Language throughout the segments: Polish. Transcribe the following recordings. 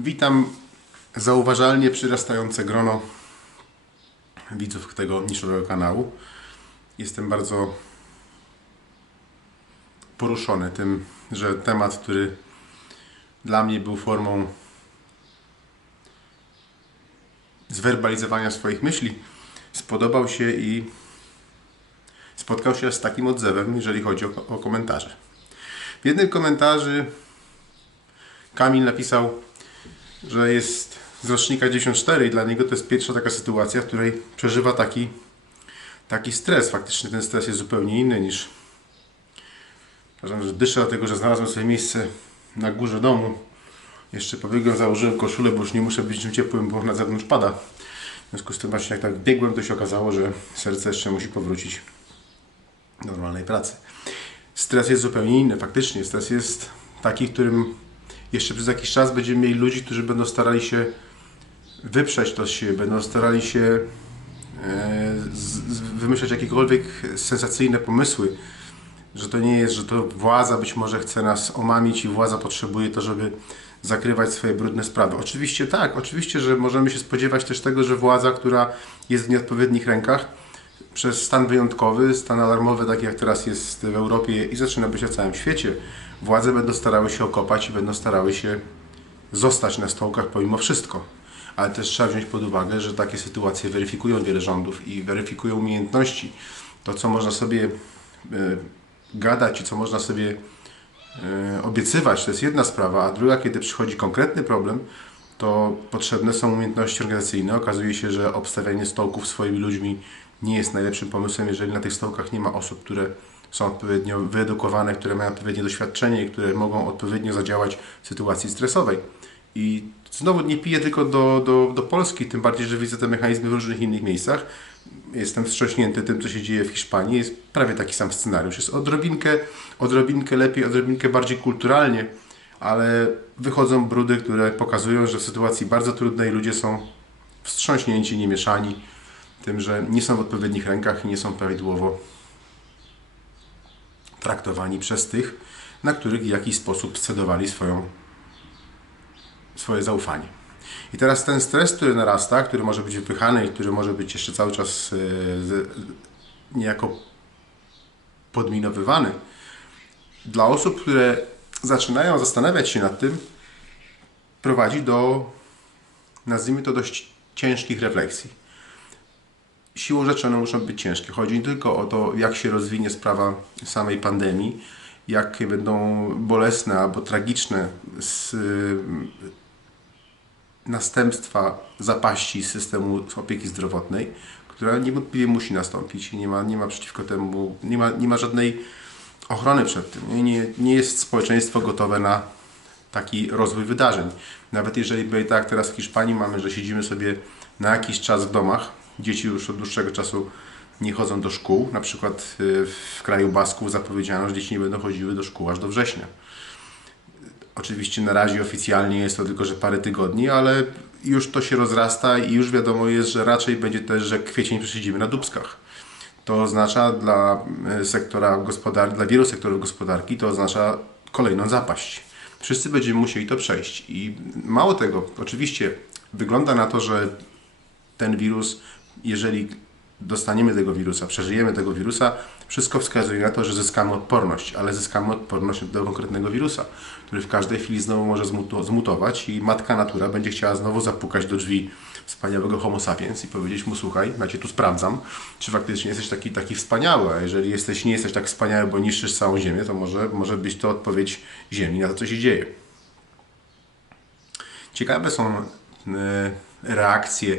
Witam zauważalnie przyrastające grono widzów tego niszowego kanału. Jestem bardzo poruszony tym, że temat, który dla mnie był formą zwerbalizowania swoich myśli, spodobał się i spotkał się z takim odzewem, jeżeli chodzi o, o komentarze. W jednym komentarzu Kamil napisał, że jest z rocznika 94 i dla niego to jest pierwsza taka sytuacja, w której przeżywa taki, taki stres. Faktycznie ten stres jest zupełnie inny niż Uważam, że dyszę dlatego, że znalazłem sobie miejsce na górze domu. Jeszcze pobiegłem, założyłem koszulę, bo już nie muszę być w ciepłym, bo na zewnątrz pada. W związku z tym właśnie jak tak biegłem, to się okazało, że serce jeszcze musi powrócić do normalnej pracy. Stres jest zupełnie inny, faktycznie. Stres jest taki, w którym jeszcze przez jakiś czas będziemy mieli ludzi, którzy będą starali się wyprzeć to z siebie, będą starali się e, wymyślać jakiekolwiek sensacyjne pomysły, że to nie jest, że to władza być może chce nas omamić i władza potrzebuje to, żeby zakrywać swoje brudne sprawy. Oczywiście tak, oczywiście, że możemy się spodziewać też tego, że władza, która jest w nieodpowiednich rękach, przez stan wyjątkowy, stan alarmowy, taki jak teraz jest w Europie i zaczyna być na całym świecie, władze będą starały się okopać i będą starały się zostać na stołkach pomimo wszystko. Ale też trzeba wziąć pod uwagę, że takie sytuacje weryfikują wiele rządów i weryfikują umiejętności. To, co można sobie e, gadać i co można sobie e, obiecywać, to jest jedna sprawa, a druga, kiedy przychodzi konkretny problem, to potrzebne są umiejętności organizacyjne. Okazuje się, że obstawianie stołków swoimi ludźmi nie jest najlepszym pomysłem, jeżeli na tych stołkach nie ma osób, które są odpowiednio wyedukowane, które mają odpowiednie doświadczenie i które mogą odpowiednio zadziałać w sytuacji stresowej. I znowu nie piję tylko do, do, do Polski, tym bardziej, że widzę te mechanizmy w różnych innych miejscach. Jestem wstrząśnięty tym, co się dzieje w Hiszpanii. Jest prawie taki sam scenariusz. Jest odrobinkę, odrobinkę lepiej, odrobinkę bardziej kulturalnie, ale wychodzą brudy, które pokazują, że w sytuacji bardzo trudnej ludzie są wstrząśnięci, niemieszani tym, że nie są w odpowiednich rękach i nie są prawidłowo traktowani przez tych, na których w jakiś sposób scedowali swoją, swoje zaufanie. I teraz ten stres, który narasta, który może być wypychany i który może być jeszcze cały czas yy, niejako podminowywany, dla osób, które zaczynają zastanawiać się nad tym, prowadzi do, nazwijmy to, dość ciężkich refleksji siłą rzeczy one muszą być ciężkie. Chodzi nie tylko o to, jak się rozwinie sprawa samej pandemii, jakie będą bolesne albo tragiczne z, następstwa zapaści systemu opieki zdrowotnej, która niewątpliwie musi nastąpić i nie ma, nie ma przeciwko temu, nie ma, nie ma żadnej ochrony przed tym. Nie, nie, nie jest społeczeństwo gotowe na taki rozwój wydarzeń. Nawet jeżeli by tak teraz w Hiszpanii mamy, że siedzimy sobie na jakiś czas w domach, Dzieci już od dłuższego czasu nie chodzą do szkół. Na przykład y, w kraju Basków zapowiedziano, że dzieci nie będą chodziły do szkół aż do września. Oczywiście na razie oficjalnie jest to tylko, że parę tygodni, ale już to się rozrasta i już wiadomo jest, że raczej będzie też, że kwiecień przesiedzimy na Dubskach. To oznacza dla y, sektora gospodarki, dla wielu sektorów gospodarki, to oznacza kolejną zapaść. Wszyscy będziemy musieli to przejść. I mało tego, oczywiście wygląda na to, że ten wirus jeżeli dostaniemy tego wirusa, przeżyjemy tego wirusa, wszystko wskazuje na to, że zyskamy odporność, ale zyskamy odporność do konkretnego wirusa, który w każdej chwili znowu może zmutować i matka natura będzie chciała znowu zapukać do drzwi wspaniałego homo sapiens i powiedzieć mu, słuchaj, ja cię tu sprawdzam, czy faktycznie jesteś taki, taki wspaniały, a jeżeli jesteś, nie jesteś tak wspaniały, bo niszczysz całą ziemię, to może, może być to odpowiedź ziemi na to, co się dzieje. Ciekawe są e, reakcje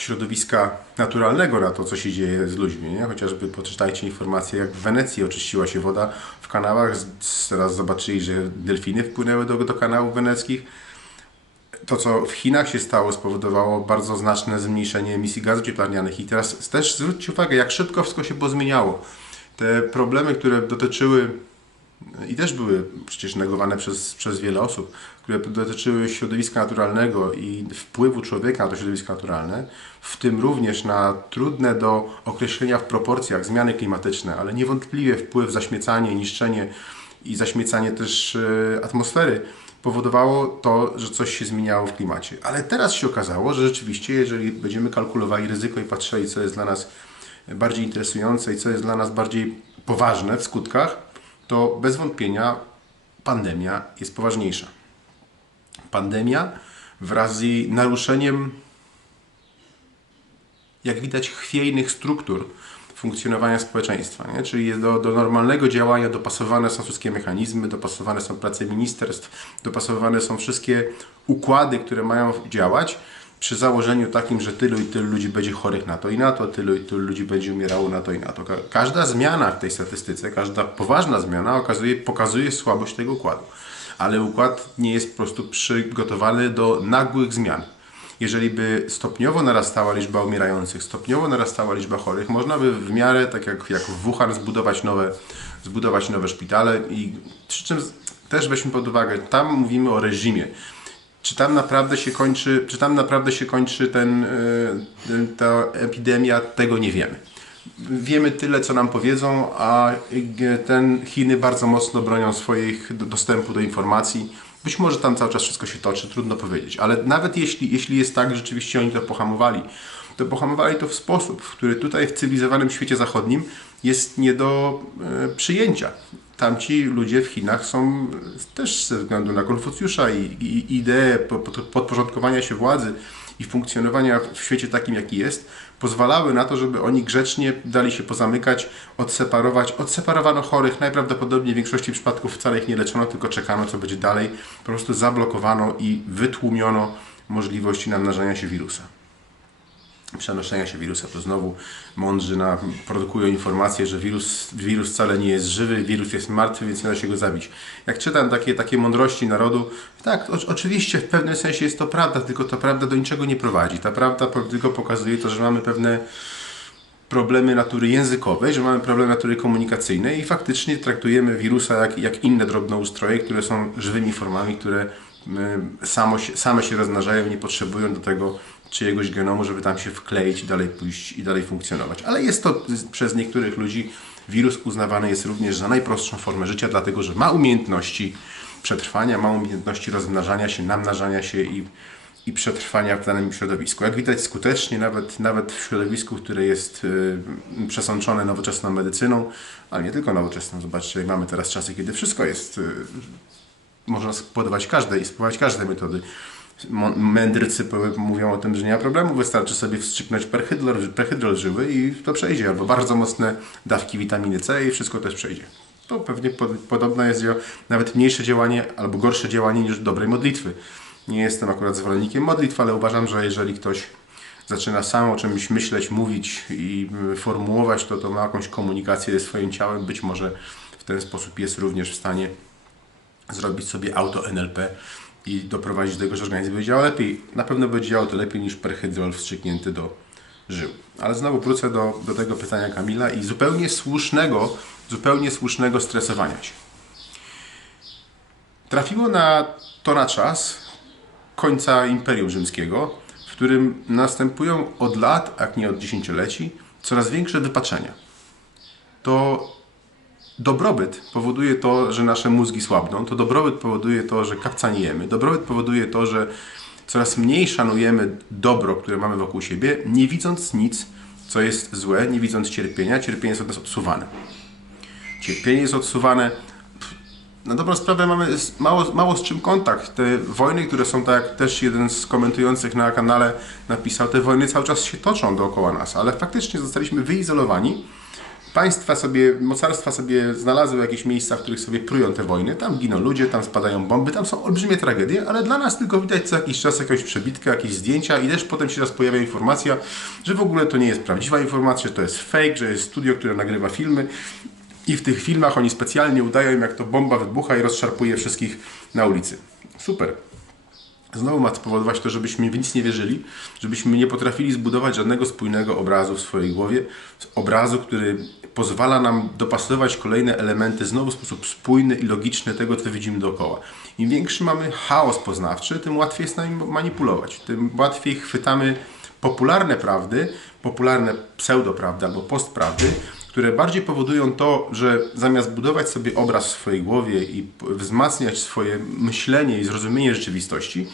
środowiska naturalnego na to, co się dzieje z ludźmi. Nie? Chociażby poczytajcie informacje, jak w Wenecji oczyściła się woda w kanałach. Teraz zobaczyli, że delfiny wpłynęły do, do kanałów weneckich. To, co w Chinach się stało, spowodowało bardzo znaczne zmniejszenie emisji gazów cieplarnianych. I teraz też zwróćcie uwagę, jak szybko wszystko się pozmieniało. Te problemy, które dotyczyły i też były przecież negowane przez, przez wiele osób, które dotyczyły środowiska naturalnego i wpływu człowieka na to środowisko naturalne, w tym również na trudne do określenia w proporcjach zmiany klimatyczne, ale niewątpliwie wpływ zaśmiecanie, niszczenie i zaśmiecanie też e, atmosfery powodowało to, że coś się zmieniało w klimacie. Ale teraz się okazało, że rzeczywiście, jeżeli będziemy kalkulowali ryzyko i patrzyli, co jest dla nas bardziej interesujące i co jest dla nas bardziej poważne w skutkach, to bez wątpienia pandemia jest poważniejsza. Pandemia wraz z jej naruszeniem, jak widać, chwiejnych struktur funkcjonowania społeczeństwa. Nie? Czyli do, do normalnego działania dopasowane są wszystkie mechanizmy, dopasowane są prace ministerstw, dopasowane są wszystkie układy, które mają działać przy założeniu takim, że tylu i tylu ludzi będzie chorych na to i na to, tylu i tylu ludzi będzie umierało na to i na to. Ka- Każda zmiana w tej statystyce, każda poważna zmiana okazuje, pokazuje słabość tego układu. Ale układ nie jest po prostu przygotowany do nagłych zmian. Jeżeli by stopniowo narastała liczba umierających, stopniowo narastała liczba chorych, można by w miarę, tak jak, jak w Wuhan, zbudować nowe, zbudować nowe szpitale i przy czym też weźmy pod uwagę, tam mówimy o reżimie. Czy tam naprawdę się kończy, czy tam naprawdę się kończy ten, y, ta epidemia, tego nie wiemy. Wiemy tyle, co nam powiedzą, a y, ten Chiny bardzo mocno bronią swoich do- dostępu do informacji. Być może tam cały czas wszystko się toczy, trudno powiedzieć. Ale nawet jeśli, jeśli jest tak, że rzeczywiście oni to pohamowali, to pohamowali to w sposób, który tutaj w cywilizowanym świecie zachodnim jest nie do e, przyjęcia. Tamci ludzie w Chinach są też ze względu na Konfucjusza i, i ideę po- po- podporządkowania się władzy i funkcjonowania w świecie takim, jaki jest, pozwalały na to, żeby oni grzecznie dali się pozamykać, odseparować. Odseparowano chorych, najprawdopodobniej w większości przypadków wcale ich nie leczono, tylko czekano, co będzie dalej. Po prostu zablokowano i wytłumiono możliwości namnażania się wirusa przenoszenia się wirusa, to znowu mądrzy na, produkują informacje, że wirus, wirus wcale nie jest żywy, wirus jest martwy, więc nie da się go zabić. Jak czytam takie, takie mądrości narodu, tak, o, oczywiście w pewnym sensie jest to prawda, tylko ta prawda do niczego nie prowadzi. Ta prawda tylko pokazuje to, że mamy pewne problemy natury językowej, że mamy problemy natury komunikacyjnej i faktycznie traktujemy wirusa jak, jak inne drobnoustroje, które są żywymi formami, które y, samo się, same się rozmnażają nie potrzebują do tego czyjegoś genomu, żeby tam się wkleić i dalej pójść i dalej funkcjonować. Ale jest to przez niektórych ludzi wirus uznawany jest również za najprostszą formę życia, dlatego że ma umiejętności przetrwania, ma umiejętności rozmnażania się, namnażania się i i przetrwania w danym środowisku. Jak widać skutecznie, nawet, nawet w środowisku, które jest y, przesączone nowoczesną medycyną, ale nie tylko nowoczesną. Zobaczcie, jak mamy teraz czasy, kiedy wszystko jest, y, można spodobać każdej i spróbować każdej metody. Mędrcy mówią o tym, że nie ma problemu, wystarczy sobie wstrzyknąć perhydrol, perhydrol żywy i to przejdzie, albo bardzo mocne dawki witaminy C i wszystko też przejdzie. To pewnie pod, podobne jest nawet mniejsze działanie albo gorsze działanie niż dobrej modlitwy. Nie jestem akurat zwolennikiem modlitw, ale uważam, że jeżeli ktoś zaczyna sam o czymś myśleć, mówić i y, formułować, to to ma jakąś komunikację ze swoim ciałem. Być może w ten sposób jest również w stanie zrobić sobie auto-NLP i doprowadzić do tego, że organizm będzie działał lepiej. Na pewno będzie działał to lepiej niż perhydrol wstrzyknięty do żył. Ale znowu wrócę do, do tego pytania Kamila i zupełnie słusznego, zupełnie słusznego stresowania się. Trafiło na to na czas końca Imperium Rzymskiego, w którym następują od lat, jak nie od dziesięcioleci, coraz większe wypaczenia. To dobrobyt powoduje to, że nasze mózgi słabną, to dobrobyt powoduje to, że kapcaniemy, dobrobyt powoduje to, że coraz mniej szanujemy dobro, które mamy wokół siebie, nie widząc nic, co jest złe, nie widząc cierpienia, cierpienie jest od nas odsuwane. Cierpienie jest odsuwane, na dobrą sprawę mamy mało, mało z czym kontakt. Te wojny, które są tak, jak też jeden z komentujących na kanale napisał, te wojny cały czas się toczą dookoła nas, ale faktycznie zostaliśmy wyizolowani. Państwa sobie, mocarstwa sobie znalazły jakieś miejsca, w których sobie prują te wojny. Tam giną ludzie, tam spadają bomby, tam są olbrzymie tragedie, ale dla nas tylko widać co jakiś czas jakąś przebitkę, jakieś zdjęcia i też potem się raz pojawia informacja, że w ogóle to nie jest prawdziwa informacja, że to jest fake, że jest studio, które nagrywa filmy i w tych filmach oni specjalnie udają, jak to bomba wybucha i rozszarpuje wszystkich na ulicy. Super. Znowu ma spowodować to, żebyśmy w nic nie wierzyli, żebyśmy nie potrafili zbudować żadnego spójnego obrazu w swojej głowie. Obrazu, który pozwala nam dopasować kolejne elementy znowu w sposób spójny i logiczny tego, co widzimy dookoła. Im większy mamy chaos poznawczy, tym łatwiej jest nami manipulować. Tym łatwiej chwytamy popularne prawdy, popularne pseudoprawdy albo postprawdy które bardziej powodują to, że zamiast budować sobie obraz w swojej głowie i wzmacniać swoje myślenie i zrozumienie rzeczywistości,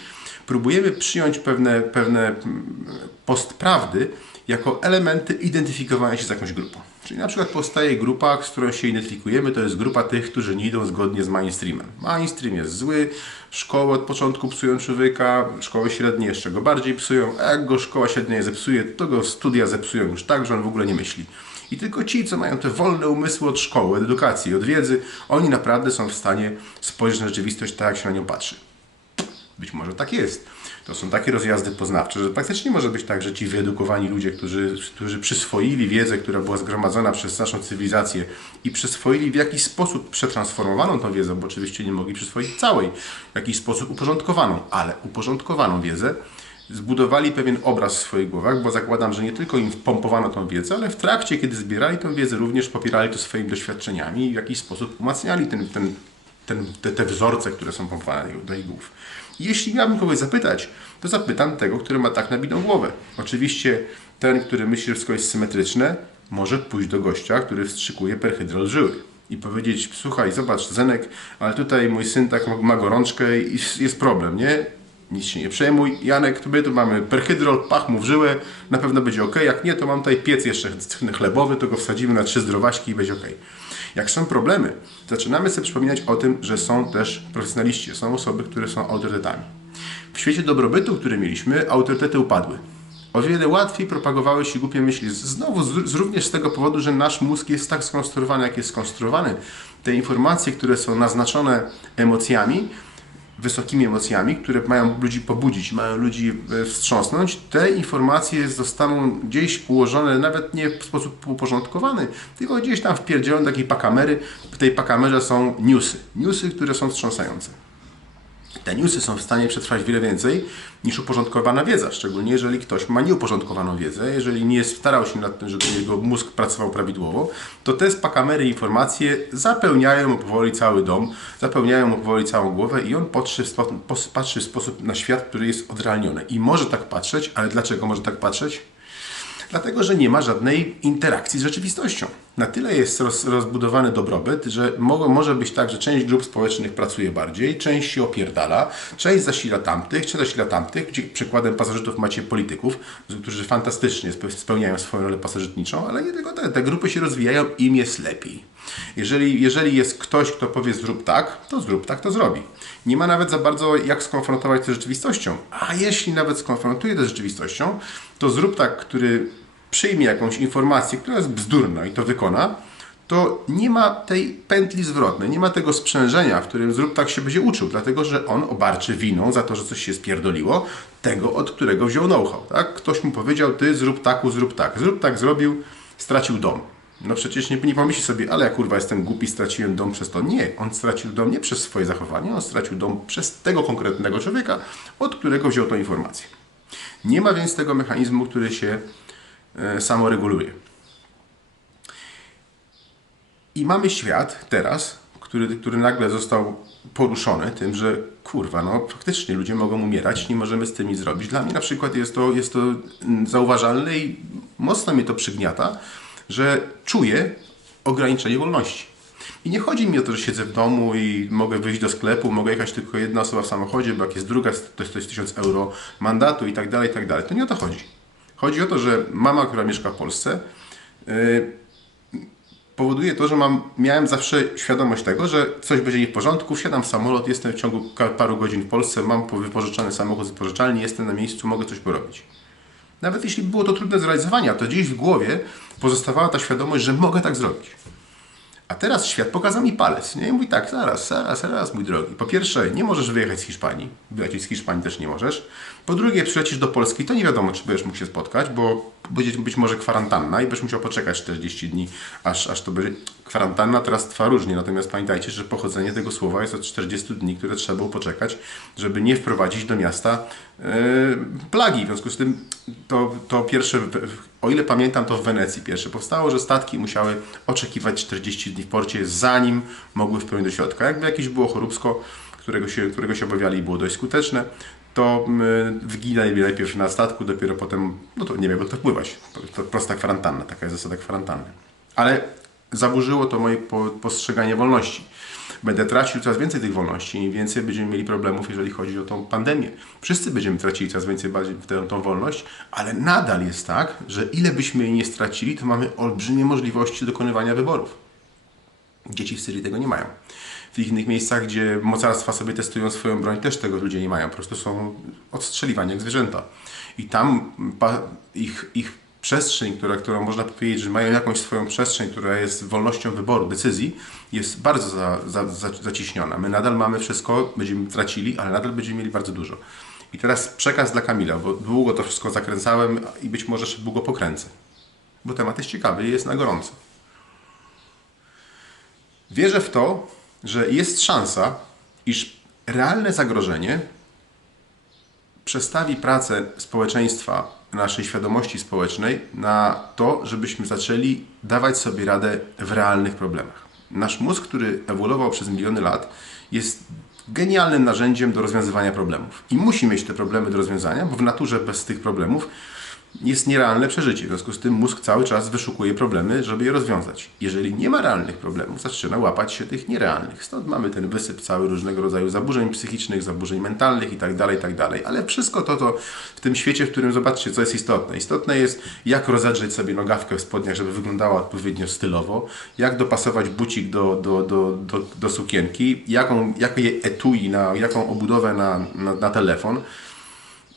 próbujemy przyjąć pewne, pewne mm, postprawdy jako elementy identyfikowania się z jakąś grupą. Czyli na przykład powstaje grupa, z którą się identyfikujemy, to jest grupa tych, którzy nie idą zgodnie z mainstreamem. Mainstream jest zły, szkoły od początku psują człowieka, szkoły średnie jeszcze go bardziej psują, a jak go szkoła średnia zepsuje, to go studia zepsują już tak, że on w ogóle nie myśli. I tylko ci, co mają te wolne umysły od szkoły, od edukacji, od wiedzy, oni naprawdę są w stanie spojrzeć na rzeczywistość tak, jak się na nią patrzy. Być może tak jest. To są takie rozjazdy poznawcze, że praktycznie może być tak, że ci wyedukowani ludzie, którzy, którzy przyswoili wiedzę, która była zgromadzona przez naszą cywilizację i przyswoili w jakiś sposób przetransformowaną tą wiedzę, bo oczywiście nie mogli przyswoić całej, w jakiś sposób uporządkowaną, ale uporządkowaną wiedzę, zbudowali pewien obraz w swoich głowach, bo zakładam, że nie tylko im wpompowano tą wiedzę, ale w trakcie, kiedy zbierali tą wiedzę, również popierali to swoimi doświadczeniami i w jakiś sposób umacniali ten, ten, ten, te, te wzorce, które są pompowane do ich głów. Jeśli miałbym kogoś zapytać, to zapytam tego, który ma tak nabitą głowę. Oczywiście ten, który myśli, że wszystko jest symetryczne, może pójść do gościa, który wstrzykuje perhydrol żyły i powiedzieć, słuchaj, zobacz, Zenek, ale tutaj mój syn tak ma- ma gorączkę i jest problem, nie? Nic się nie przejmuj. Janek, my tu mamy perhydrol, pach mu w żyłę, na pewno będzie ok. Jak nie, to mam tutaj piec jeszcze chlebowy, to go wsadzimy na trzy zdrowaśki i będzie ok. Jak są problemy, zaczynamy sobie przypominać o tym, że są też profesjonaliści, są osoby, które są autorytetami. W świecie dobrobytu, który mieliśmy, autorytety upadły. O wiele łatwiej propagowały się głupie myśli. Znowu z również z tego powodu, że nasz mózg jest tak skonstruowany, jak jest skonstruowany. Te informacje, które są naznaczone emocjami, wysokimi emocjami, które mają ludzi pobudzić, mają ludzi e, wstrząsnąć, te informacje zostaną gdzieś ułożone, nawet nie w sposób uporządkowany, tylko gdzieś tam wpierdzielone do takiej pakamery. W tej pakamerze są newsy. Newsy, które są wstrząsające. Te newsy są w stanie przetrwać wiele więcej niż uporządkowana wiedza, szczególnie jeżeli ktoś ma nieuporządkowaną wiedzę, jeżeli nie starał się nad tym, żeby jego mózg pracował prawidłowo, to te spakamery informacje zapełniają mu powoli cały dom, zapełniają mu powoli całą głowę i on patrzy w, spo, patrzy w sposób na świat, który jest odrealniony. I może tak patrzeć, ale dlaczego może tak patrzeć? Dlatego, że nie ma żadnej interakcji z rzeczywistością. Na tyle jest roz, rozbudowany dobrobyt, że mo, może być tak, że część grup społecznych pracuje bardziej, część się opierdala, część zasila tamtych, część zasila tamtych, gdzie przykładem pasożytów macie polityków, którzy fantastycznie spe- spełniają swoją rolę pasożytniczą, ale nie tylko te, te grupy się rozwijają, im jest lepiej. Jeżeli, jeżeli jest ktoś, kto powie zrób tak, to zrób tak, to zrobi. Nie ma nawet za bardzo jak skonfrontować to z rzeczywistością. A jeśli nawet skonfrontuje to z rzeczywistością, to zrób tak, który przyjmie jakąś informację, która jest bzdurna i to wykona, to nie ma tej pętli zwrotnej, nie ma tego sprzężenia, w którym zrób tak się będzie uczył, dlatego że on obarczy winą za to, że coś się spierdoliło, tego, od którego wziął know-how. Tak? Ktoś mu powiedział, ty zrób taku, zrób tak. Zrób tak zrobił, stracił dom. No przecież nie, nie pomyśli sobie, ale ja kurwa jestem głupi, straciłem dom przez to. Nie, on stracił dom nie przez swoje zachowanie, on stracił dom przez tego konkretnego człowieka, od którego wziął tą informację. Nie ma więc tego mechanizmu, który się e, samoreguluje. I mamy świat teraz, który, który nagle został poruszony tym, że kurwa, no faktycznie ludzie mogą umierać, nie możemy z tym nic zrobić. Dla mnie na przykład jest to, jest to mm, zauważalne i mocno mnie to przygniata, że czuję ograniczenie wolności. I nie chodzi mi o to, że siedzę w domu i mogę wyjść do sklepu, mogę jechać tylko jedna osoba w samochodzie, bo jak jest druga, to jest, to jest 1000 euro mandatu i tak dalej, i tak dalej. To nie o to chodzi. Chodzi o to, że mama, która mieszka w Polsce, yy, powoduje to, że mam, miałem zawsze świadomość tego, że coś będzie nie w porządku, wsiadam w samolot, jestem w ciągu paru godzin w Polsce, mam po- wypożyczony samochód z wypożyczalni, jestem na miejscu, mogę coś porobić. Nawet jeśli było to trudne zrealizowania, to gdzieś w głowie pozostawała ta świadomość, że mogę tak zrobić. A teraz świat pokazał mi palec. Nie? I mówi tak, zaraz, zaraz, zaraz, mój drogi. Po pierwsze, nie możesz wyjechać z Hiszpanii. Wylecieć z Hiszpanii też nie możesz. Po drugie, przylecisz do Polski, to nie wiadomo, czy będziesz mógł się spotkać, bo będzie być może kwarantanna i będziesz musiał poczekać 40 dni, aż, aż to będzie... Kwarantanna teraz trwa różnie, natomiast pamiętajcie, że pochodzenie tego słowa jest od 40 dni, które trzeba było poczekać, żeby nie wprowadzić do miasta yy, plagi. W związku z tym to, to pierwsze, o ile pamiętam, to w Wenecji pierwsze powstało, że statki musiały oczekiwać 40 dni w porcie, zanim mogły wpłynąć do środka. Jakby jakieś było choróbsko, którego się, którego się obawiali i było dość skuteczne, to mm, wginęli najpierw na statku, dopiero potem, no to nie wiem, jak to wpływać. To, prosta kwarantanna, taka jest zasada kwarantanny. Ale zaburzyło to moje po- postrzeganie wolności. Będę tracił coraz więcej tych wolności i więcej będziemy mieli problemów, jeżeli chodzi o tą pandemię. Wszyscy będziemy tracili coraz więcej tę, tą wolność, ale nadal jest tak, że ile byśmy jej nie stracili, to mamy olbrzymie możliwości dokonywania wyborów. Dzieci w Syrii tego nie mają. W innych miejscach, gdzie mocarstwa sobie testują swoją broń, też tego ludzie nie mają. Po prostu są odstrzeliwani jak zwierzęta. I tam ich, ich przestrzeń, która, którą można powiedzieć, że mają jakąś swoją przestrzeń, która jest wolnością wyboru, decyzji, jest bardzo za, za, za, zaciśniona. My nadal mamy wszystko, będziemy tracili, ale nadal będziemy mieli bardzo dużo. I teraz przekaz dla Kamila, bo długo to wszystko zakręcałem i być może jeszcze długo pokręcę. Bo temat jest ciekawy i jest na gorąco. Wierzę w to, że jest szansa, iż realne zagrożenie przestawi pracę społeczeństwa, naszej świadomości społecznej na to, żebyśmy zaczęli dawać sobie radę w realnych problemach. Nasz mózg, który ewoluował przez miliony lat, jest genialnym narzędziem do rozwiązywania problemów. I musi mieć te problemy do rozwiązania, bo w naturze bez tych problemów jest nierealne przeżycie. W związku z tym mózg cały czas wyszukuje problemy, żeby je rozwiązać. Jeżeli nie ma realnych problemów, zaczyna łapać się tych nierealnych. Stąd mamy ten wysyp cały różnego rodzaju zaburzeń psychicznych, zaburzeń mentalnych itd., itd. Ale wszystko to, to w tym świecie, w którym zobaczcie, co jest istotne. Istotne jest, jak rozedrzeć sobie nogawkę w spodniach, żeby wyglądała odpowiednio stylowo, jak dopasować bucik do, do, do, do, do sukienki, jaką, jakie etui, na, jaką obudowę na, na, na telefon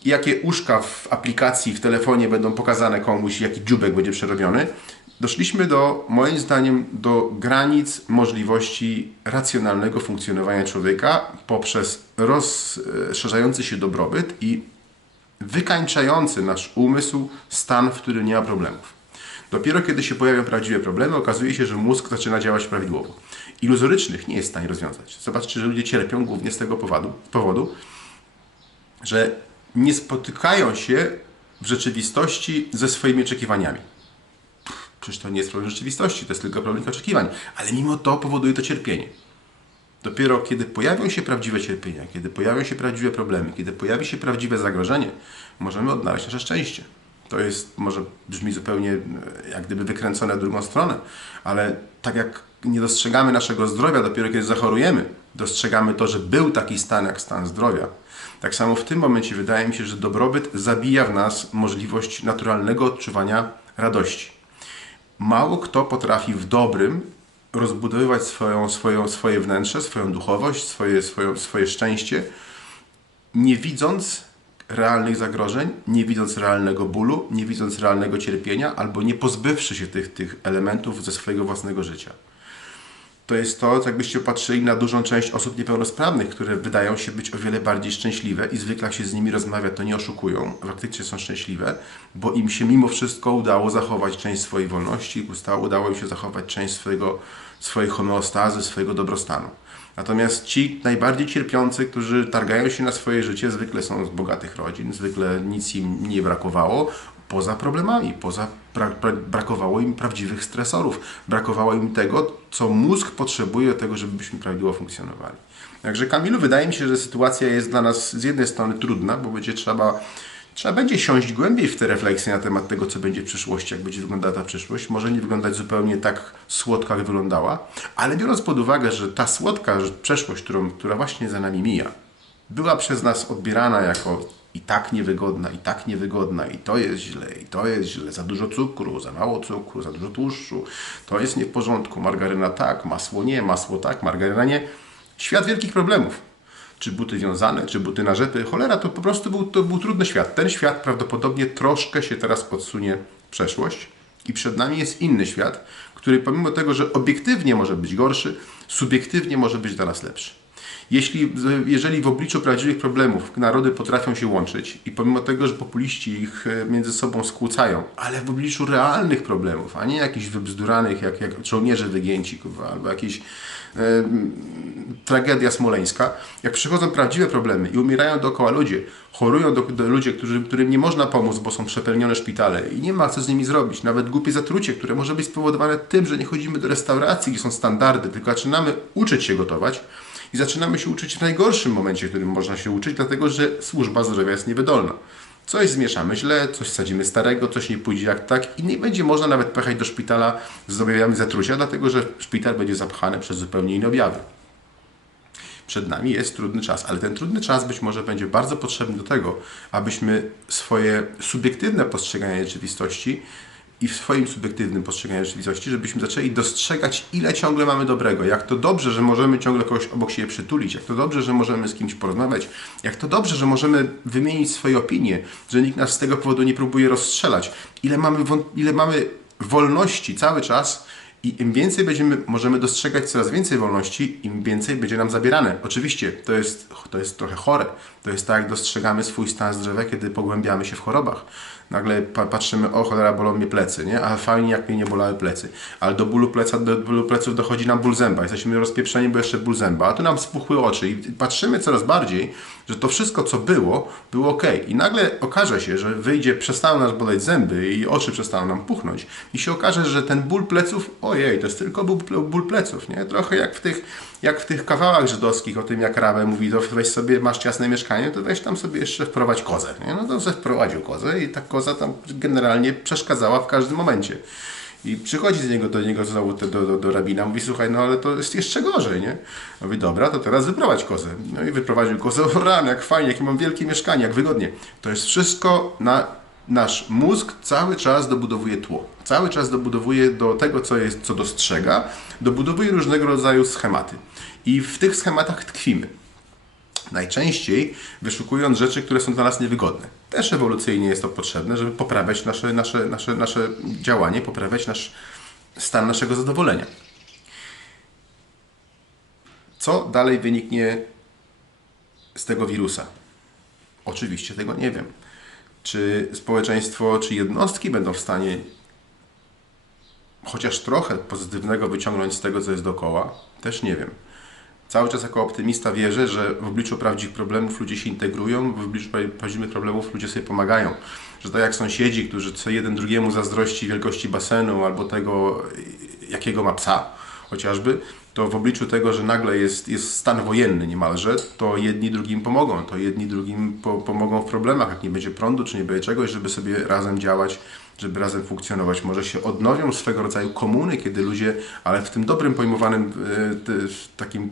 jakie uszka w aplikacji, w telefonie będą pokazane komuś, jaki dziubek będzie przerobiony, doszliśmy do, moim zdaniem, do granic możliwości racjonalnego funkcjonowania człowieka poprzez rozszerzający się dobrobyt i wykańczający nasz umysł stan, w którym nie ma problemów. Dopiero kiedy się pojawią prawdziwe problemy, okazuje się, że mózg zaczyna działać prawidłowo. Iluzorycznych nie jest w stanie rozwiązać. Zobaczcie, że ludzie cierpią głównie z tego powodu, powodu że nie spotykają się w rzeczywistości ze swoimi oczekiwaniami. Przecież to nie jest problem rzeczywistości, to jest tylko problem oczekiwań, ale mimo to powoduje to cierpienie. Dopiero kiedy pojawią się prawdziwe cierpienia, kiedy pojawią się prawdziwe problemy, kiedy pojawi się prawdziwe zagrożenie, możemy odnaleźć nasze szczęście. To jest, może brzmi zupełnie e, jak gdyby wykręcone w drugą stronę, ale tak jak nie dostrzegamy naszego zdrowia dopiero kiedy zachorujemy, dostrzegamy to, że był taki stan jak stan zdrowia. Tak samo w tym momencie wydaje mi się, że dobrobyt zabija w nas możliwość naturalnego odczuwania radości. Mało kto potrafi w dobrym rozbudowywać swoją, swoją, swoje wnętrze, swoją duchowość, swoje, swoje, swoje szczęście, nie widząc realnych zagrożeń, nie widząc realnego bólu, nie widząc realnego cierpienia, albo nie pozbywszy się tych, tych elementów ze swojego własnego życia. To jest to, jakbyście patrzyli na dużą część osób niepełnosprawnych, które wydają się być o wiele bardziej szczęśliwe i zwykle jak się z nimi rozmawia, to nie oszukują, faktycznie są szczęśliwe, bo im się mimo wszystko udało zachować część swojej wolności, udało, im się zachować część swojego, swojej homeostazy, swojego dobrostanu. Natomiast ci najbardziej cierpiący, którzy targają się na swoje życie, zwykle są z bogatych rodzin, zwykle nic im nie brakowało, poza problemami, poza bra bra brakowało im prawdziwych stresorów, brakowało im tego, co mózg potrzebuje do tego, żebyśmy prawidłowo funkcjonowali. Także Kamilu, wydaje mi się, że sytuacja jest dla nas z jednej strony trudna, bo będzie trzeba Trzeba będzie siąść głębiej w te refleksje na temat tego, co będzie w przyszłości, jak będzie wyglądała ta przyszłość. Może nie wyglądać zupełnie tak słodko, jak wyglądała, ale biorąc pod uwagę, że ta słodka przeszłość, którą, która właśnie za nami mija, była przez nas odbierana jako i tak niewygodna, i tak niewygodna, i to jest źle, i to jest źle, za dużo cukru, za mało cukru, za dużo tłuszczu, to jest nie w porządku, margaryna tak, masło nie, masło tak, margaryna nie. Świat wielkich problemów czy buty wiązane, czy buty na rzepy. Cholera, to po prostu był, to był trudny świat. Ten świat prawdopodobnie troszkę się teraz podsunie przeszłość i przed nami jest inny świat, który pomimo tego, że obiektywnie może być gorszy, subiektywnie może być dla nas lepszy. Jeśli, jeżeli w obliczu prawdziwych problemów narody potrafią się łączyć i pomimo tego, że populiści ich e, między sobą skłócają, ale w obliczu realnych problemów, a nie jakichś wybzduranych, jak, jak żołnierze wygięci, kurwa, albo jakieś e, tragedia smoleńska, jak przychodzą prawdziwe problemy i umierają dookoła ludzie, chorują do, do ludzie, którzy, którym nie można pomóc, bo są przepełnione szpitale i nie ma co z nimi zrobić. Nawet głupie zatrucie, które może być spowodowane tym, że nie chodzimy do restauracji, gdzie są standardy, tylko zaczynamy uczyć się gotować i zaczynamy się uczyć w najgorszym momencie, w którym można się uczyć, dlatego że służba zdrowia jest niewydolna. Coś zmieszamy źle, coś sadzimy starego, coś nie pójdzie jak tak i nie będzie można nawet pechać do szpitala z objawami zatrucia, dlatego że szpital będzie zapchany przez zupełnie inne objawy. Przed nami jest trudny czas, ale ten trudny czas być może będzie bardzo potrzebny do tego, abyśmy swoje subiektywne postrzeganie rzeczywistości i w swoim subiektywnym postrzeganiu rzeczywistości, żebyśmy zaczęli dostrzegać, ile ciągle mamy dobrego. Jak to dobrze, że możemy ciągle kogoś obok siebie przytulić, jak to dobrze, że możemy z kimś porozmawiać, jak to dobrze, że możemy wymienić swoje opinie, że nikt nas z tego powodu nie próbuje rozstrzelać, ile mamy, ile mamy wolności cały czas i im więcej będziemy, możemy dostrzegać coraz więcej wolności, im więcej będzie nam zabierane. Oczywiście to jest, to jest trochę chore. To jest tak, jak dostrzegamy swój stan zdrowia, kiedy pogłębiamy się w chorobach. Nagle pa patrzymy, o cholera, bolą mnie plecy, nie? Ale fajnie, jak mnie nie bolały plecy. Ale do bólu, pleca, do bólu pleców dochodzi nam ból zęba. Jesteśmy rozpieprzeni, bo jeszcze ból zęba. A tu nam spuchły oczy i patrzymy coraz bardziej, że to wszystko, co było, było ok. I nagle okaże się, że wyjdzie, przestaną nas boleć zęby i oczy przestaną nam puchnąć. I się okaże, że ten ból pleców, ojej, to jest tylko ból, ból pleców, nie? Trochę jak w tych, jak w tych kawałach żydowskich o tym, jak Rabę mówi, to weź sobie, masz ciasne mieszkanie, to weź tam sobie jeszcze wprowadź kozę, nie? No to sobie wprowadził kozę i ta koza tam generalnie przeszkadzała w każdym momencie. I przychodzi z niego do niego znowu do, do, do rabina, mówi, słuchaj, no ale to jest jeszcze gorzej, nie? Mówi, dobra, to teraz wyprowadź kozę. No i wyprowadził kozę, o ran, jak fajnie, jakie mam wielkie mieszkanie, jak wygodnie. To jest wszystko na nasz mózg cały czas dobudowuje tło. Cały czas dobudowuje do tego, co jest, co dostrzega, dobudowuje różnego rodzaju schematy. I w tych schematach tkwimy. Najczęściej wyszukując rzeczy, które są dla nas niewygodne. Też ewolucyjnie jest to potrzebne, żeby poprawiać nasze, nasze, nasze, nasze działanie, poprawiać nasz stan naszego zadowolenia. Co dalej wyniknie z tego wirusa? Oczywiście tego nie wiem. Czy społeczeństwo, czy jednostki będą w stanie chociaż trochę pozytywnego wyciągnąć z tego, co jest dookoła? Też nie wiem. Cały czas jako optymista wierzę, że w obliczu prawdziwych problemów ludzie się integrują, w obliczu pra- prawdziwych problemów ludzie sobie pomagają. Że tak jak sąsiedzi, którzy co jeden drugiemu zazdrości wielkości basenu albo tego, jakiego ma psa chociażby, to w obliczu tego, że nagle jest, jest stan wojenny niemalże, to jedni drugim pomogą, to jedni drugim po, pomogą w problemach, jak nie będzie prądu, czy nie będzie czegoś, żeby sobie razem działać, żeby razem funkcjonować. Może się odnowią swego rodzaju komuny, kiedy ludzie, ale w tym dobrym pojmowanym e, takim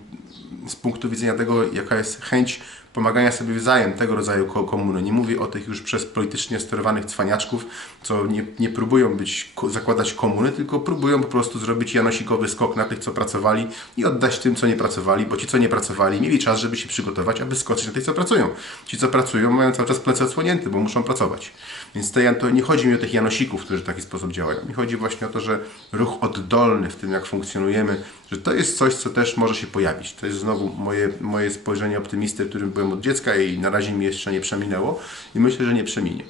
z punktu widzenia tego, jaka jest chęć pomagania sobie wzajem tego rodzaju ko- komuny. Nie mówię o tych już przez politycznie sterowanych cwaniaczków, co nie, nie próbują być, zakładać komuny, tylko próbują po prostu zrobić janosikowy skok na tych, co pracowali i oddać tym, co nie pracowali, bo ci, co nie pracowali, mieli czas, żeby się przygotować, aby skoczyć na tych, co pracują. Ci, co pracują, mają cały czas plecy odsłonięte, bo muszą pracować. Więc to, to nie chodzi mi o tych janosików, którzy w taki sposób działają. Mi chodzi właśnie o to, że ruch oddolny w tym, jak funkcjonujemy, że to jest coś, co też może się pojawić. To jest znowu moje, moje spojrzenie optymisty, którym byłem od dziecka i na razie mi jeszcze nie przeminęło i myślę, że nie przeminie.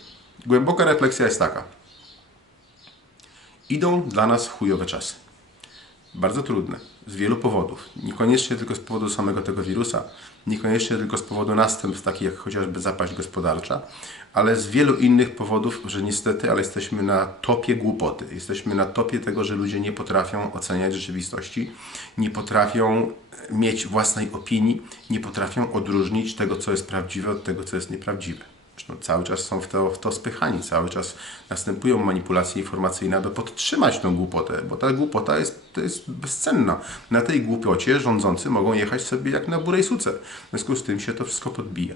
Głęboka refleksja jest taka. Idą dla nas chujowe czasy. Bardzo trudne. Z wielu powodów. Niekoniecznie tylko z powodu samego tego wirusa, niekoniecznie tylko z powodu następstw takich jak chociażby zapaść gospodarcza, ale z wielu innych powodów, że niestety, ale jesteśmy na topie głupoty. Jesteśmy na topie tego, że ludzie nie potrafią oceniać rzeczywistości, nie potrafią mieć własnej opinii, nie potrafią odróżnić tego, co jest prawdziwe od tego, co jest nieprawdziwe. Zresztą cały czas są w to, w to spychani, cały czas następują manipulacje informacyjne, aby podtrzymać tą głupotę, bo ta głupota jest, to jest bezcenna. Na tej głupocie rządzący mogą jechać sobie jak na burej suce. W związku z tym się to wszystko podbija.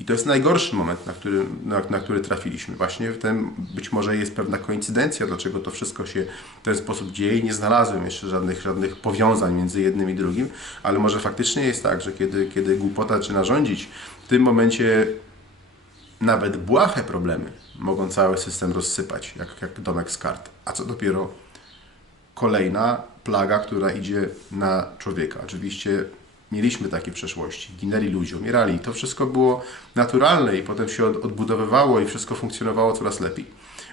I to jest najgorszy moment, na który, na, na który trafiliśmy. Właśnie w tym być może jest pewna koincydencja, dlaczego to wszystko się w ten sposób dzieje. Nie znalazłem jeszcze żadnych, żadnych powiązań między jednym i drugim, ale może faktycznie jest tak, że kiedy, kiedy głupota zaczyna rządzić, w tym momencie nawet błahe problemy mogą cały system rozsypać, jak, jak domek z kart. A co dopiero kolejna plaga, która idzie na człowieka. Oczywiście mieliśmy takie przeszłości. Ginęli ludzie, umierali. I to wszystko było naturalne i potem się od- odbudowywało i wszystko funkcjonowało coraz lepiej.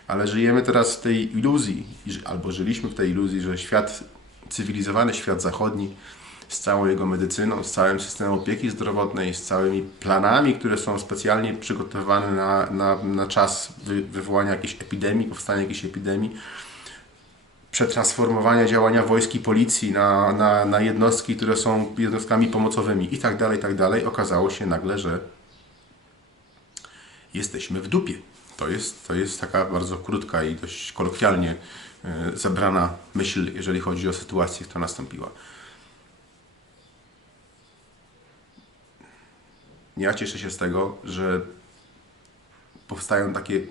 Ale żyjemy teraz w tej iluzji, albo żyliśmy w tej iluzji, że świat, cywilizowany świat zachodni z całą jego medycyną, z całym systemem opieki zdrowotnej, z całymi planami, które są specjalnie przygotowane na, na, na czas wy, wywołania jakiejś epidemii, powstania jakiejś epidemii, przetransformowania działania wojsk i policji na, na, na jednostki, które są jednostkami pomocowymi i tak dalej, i tak dalej, okazało się nagle, że jesteśmy w dupie. To jest, to jest taka bardzo krótka i dość kolokwialnie e, zebrana myśl, jeżeli chodzi o sytuację, która nastąpiła. Ja cieszę się z tego, że powstają takie,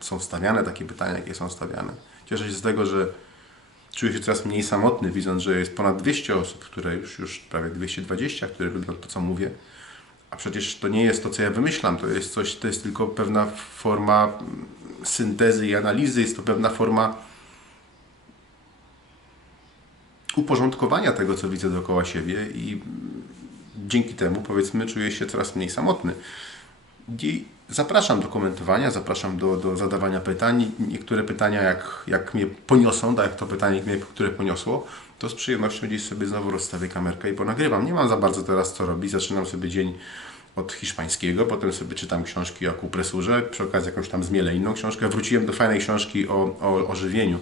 są stawiane takie pytania, jakie są stawiane. Cieszę się z tego, że czuję się coraz mniej samotny, widząc, że jest ponad 200 osób, które już, już prawie 220, które lubią to, co mówię. A przecież to nie jest to, co ja wymyślam, to jest coś, to jest tylko pewna forma syntezy i analizy, jest to pewna forma uporządkowania tego, co widzę dookoła siebie i dzięki temu, powiedzmy, czuję się coraz mniej samotny. I zapraszam do komentowania, zapraszam do, do zadawania pytań. Niektóre pytania, jak, jak mnie poniosą, tak jak to pytanie, które poniosło, to z przyjemnością gdzieś sobie znowu rozstawię kamerkę i ponagrywam. Nie mam za bardzo teraz co robić. Zaczynam sobie dzień od hiszpańskiego, potem sobie czytam książki o akupresurze, przy okazji jakąś tam zmielę inną książkę. Wróciłem do fajnej książki o, o, o żywieniu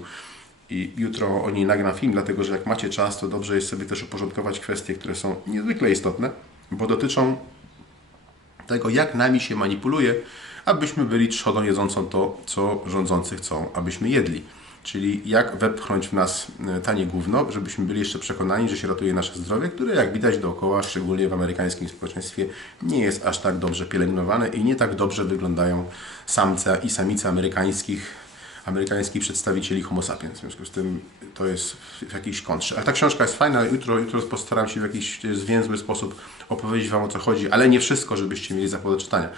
i jutro o niej nagram film, dlatego że jak macie czas, to dobrze jest sobie też uporządkować kwestie, które są niezwykle istotne, bo dotyczą tego, jak nami się manipuluje, abyśmy byli trzodą jedzącą to, co rządzący chcą, abyśmy jedli. Czyli jak wepchnąć w nas e, tanie gówno, żebyśmy byli jeszcze przekonani, że się ratuje nasze zdrowie, które jak widać dookoła, szczególnie w amerykańskim społeczeństwie, nie jest aż tak dobrze pielęgnowane i nie tak dobrze wyglądają samce i samice amerykańskich, amerykańskich przedstawicieli homo sapiens. W związku z tym to jest w jakiejś kontrze. Ale ta książka jest fajna, jutro, jutro postaram się w jakiś zwięzły sposób opowiedzieć Wam o co chodzi, ale nie wszystko, żebyście mieli za do czytania.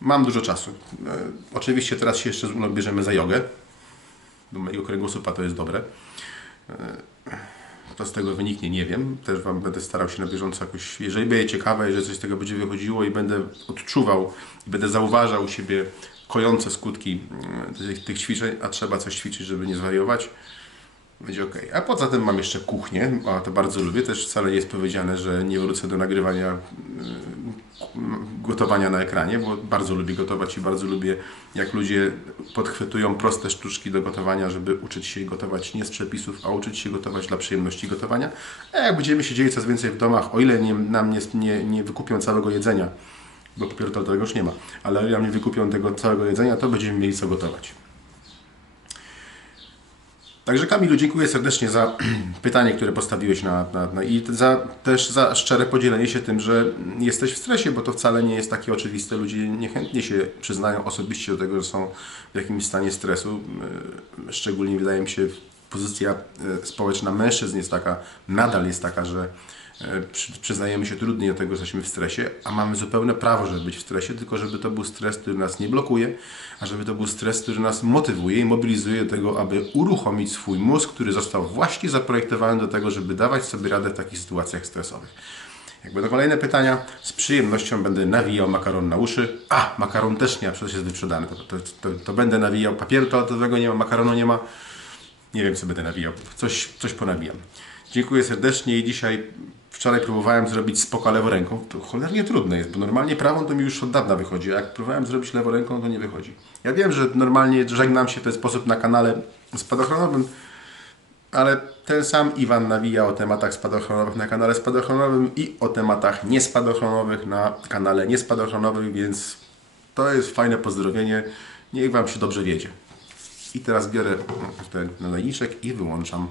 Mam dużo czasu. E, oczywiście teraz się jeszcze z Uną bierzemy za jogę. Do mojego kręgosłupa to jest dobre. E, To z tego wyniknie, nie wiem. Też Wam będę starał się na bieżąco jakoś, jeżeli będzie ciekawe, jeżeli coś z tego będzie wychodziło i będę odczuwał i będę zauważał u siebie kojące skutki mm, tych, tych ćwiczeń, a trzeba coś ćwiczyć, żeby nie zwariować, będzie ok. A poza tym mam jeszcze kuchnię, a to bardzo lubię. Też wcale nie jest powiedziane, że nie wrócę do nagrywania mm, gotowania na ekranie, bo bardzo lubię gotować i bardzo lubię, jak ludzie podchwytują proste sztuczki do gotowania, żeby uczyć się gotować nie z przepisów, a uczyć się gotować dla przyjemności gotowania. A jak będziemy siedzieli coraz więcej w domach, o ile nie, nam nie, nie, nie wykupią całego jedzenia, bo papieru toaletowego już nie ma, ale o ile nam nie wykupią tego całego jedzenia, to będziemy mieli co gotować. Także Kamilu, dziękuję serdecznie za pytanie, które postawiłeś na, na, na, i za, też za szczere podzielenie się tym, że jesteś w stresie, bo to wcale nie jest takie oczywiste. Ludzie niechętnie się przyznają osobiście do tego, że są w jakimś stanie stresu. Yy, Szczególnie wydaje mi się pozycja yy, społeczna mężczyzn jest taka, nadal jest taka, że E, przyznajemy się trudniej do tego, że jesteśmy w stresie, a mamy zupełne prawo, żeby być w stresie, tylko żeby to był stres, który nas nie blokuje, a żeby to był stres, który nas motywuje i mobilizuje do tego, aby uruchomić swój mózg, który został właśnie zaprojektowany do tego, żeby dawać sobie radę w takich sytuacjach stresowych. Jak będą kolejne pytania, z przyjemnością będę nawijał makaron na uszy. A, makaron też nie ma, przecież jest wyprzedany. To, to, to, to będę nawijał. Papieru toaletowego nie ma, makaronu nie ma. Nie wiem, co będę nawijał. Coś, coś ponabijam. Dziękuję serdecznie i dzisiaj, wczoraj próbowałem zrobić spoko lewą ręką. To cholernie trudne jest, bo normalnie prawą to mi już od dawna wychodzi, a jak próbowałem zrobić lewą ręką, to nie wychodzi. Ja wiem, że normalnie żegnam się w ten sposób na kanale spadochronowym, ale ten sam Iwan nawija o tematach spadochronowych na kanale spadochronowym i o tematach niespadochronowych na kanale niespadochronowym, więc to jest fajne pozdrowienie. Niech Wam się dobrze wiedzie. I teraz biorę ten nadajniczek i wyłączam